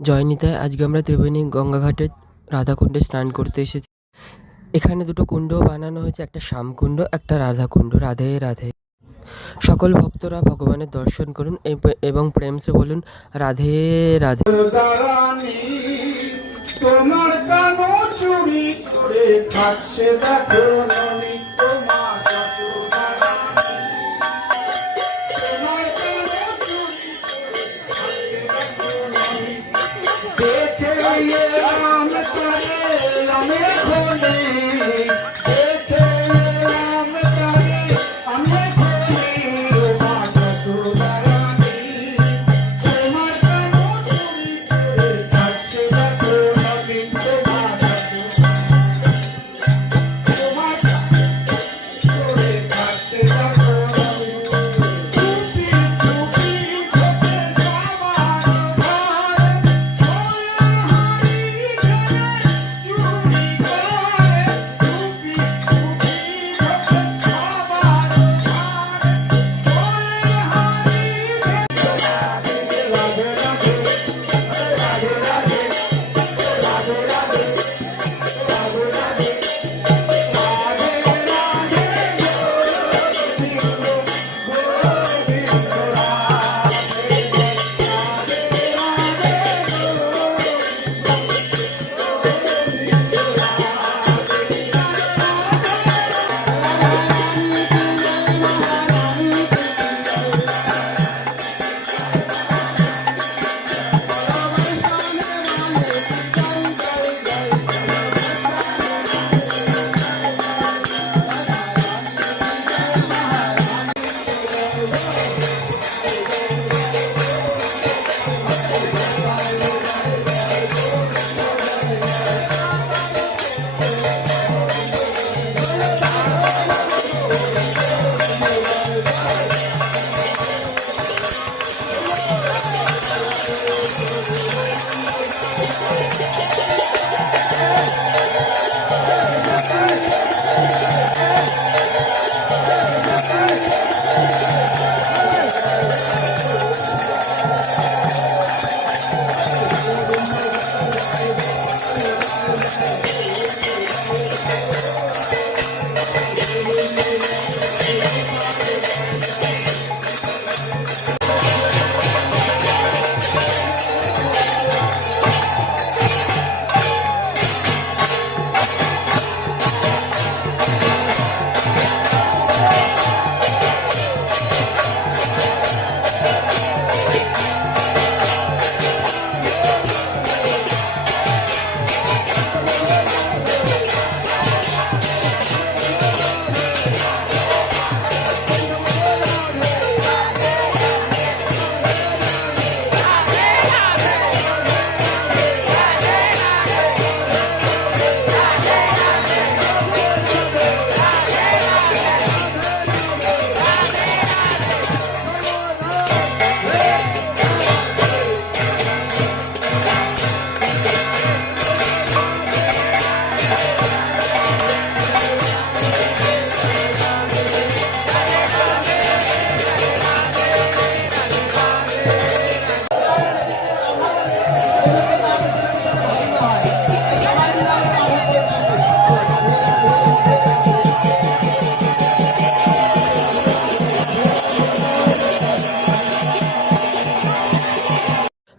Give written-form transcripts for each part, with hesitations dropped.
জয় নিতাই। আজকে আমরা ত্রিবেণী গঙ্গাঘাটে রাধাকুণ্ডে স্নান করতে এসেছি। এখানে দুটো কুণ্ড বানানো হয়েছে, একটা শ্যামকুণ্ড, একটা রাধাকুণ্ড। রাধে রাধে। সকল ভক্তরা ভগবানের দর্শন করুন এবং প্রেমসে বলুন রাধে রাধে। তোমার কানো চুরি করে খাচ্ছে দেখো ননি তোমার দেখে এলাম তারে আমি খোঁজে দেখে এলাম তারে আমি খোঁজে মা যশোদারানী তোমার কানো চুরি করে খাচ্ছে দেখো ননি তোমার তোমার করে খাচ্ছে দেখো ননি চুপি চুপি চোখে সাবান ঘরে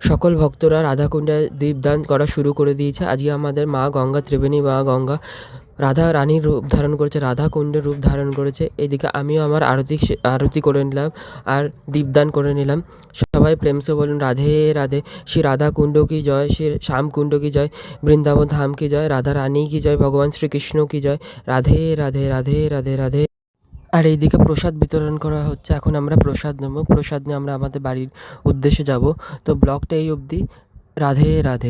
সকল ভক্তরা রাধাকুণ্ডে দীপদান করা শুরু করে দিয়েছে। আজকে আমাদের মা গঙ্গা, ত্রিবেণী মা গঙ্গা রাধা রানীর রূপ ধারণ করেছে, রাধা কুণ্ডের রূপ ধারণ করেছে। এদিকে আমিও আমার আরতি করে নিলাম আর দীপদান করে নিলাম। সবাই প্রেমসে বলুন রাধে রাধে। শ্রী রাধা কুণ্ড কি জয়, শ্রী শ্যাম কুণ্ড কি জয়, বৃন্দাবন ধাম কি জয়, রাধা রানী কি জয়, ভগবান শ্রীকৃষ্ণ কি জয়। রাধে রাধে রাধে রাধে রাধে। আর এইদিকে প্রসাদ বিতরণ করা হচ্ছে। এখন আমরা প্রসাদ নেবো। প্রসাদ নিয়ে আমরা আমাদের বাড়ির উদ্দেশ্যে যাব। তো ব্লগটা এই অবধি। রাধে রাধে।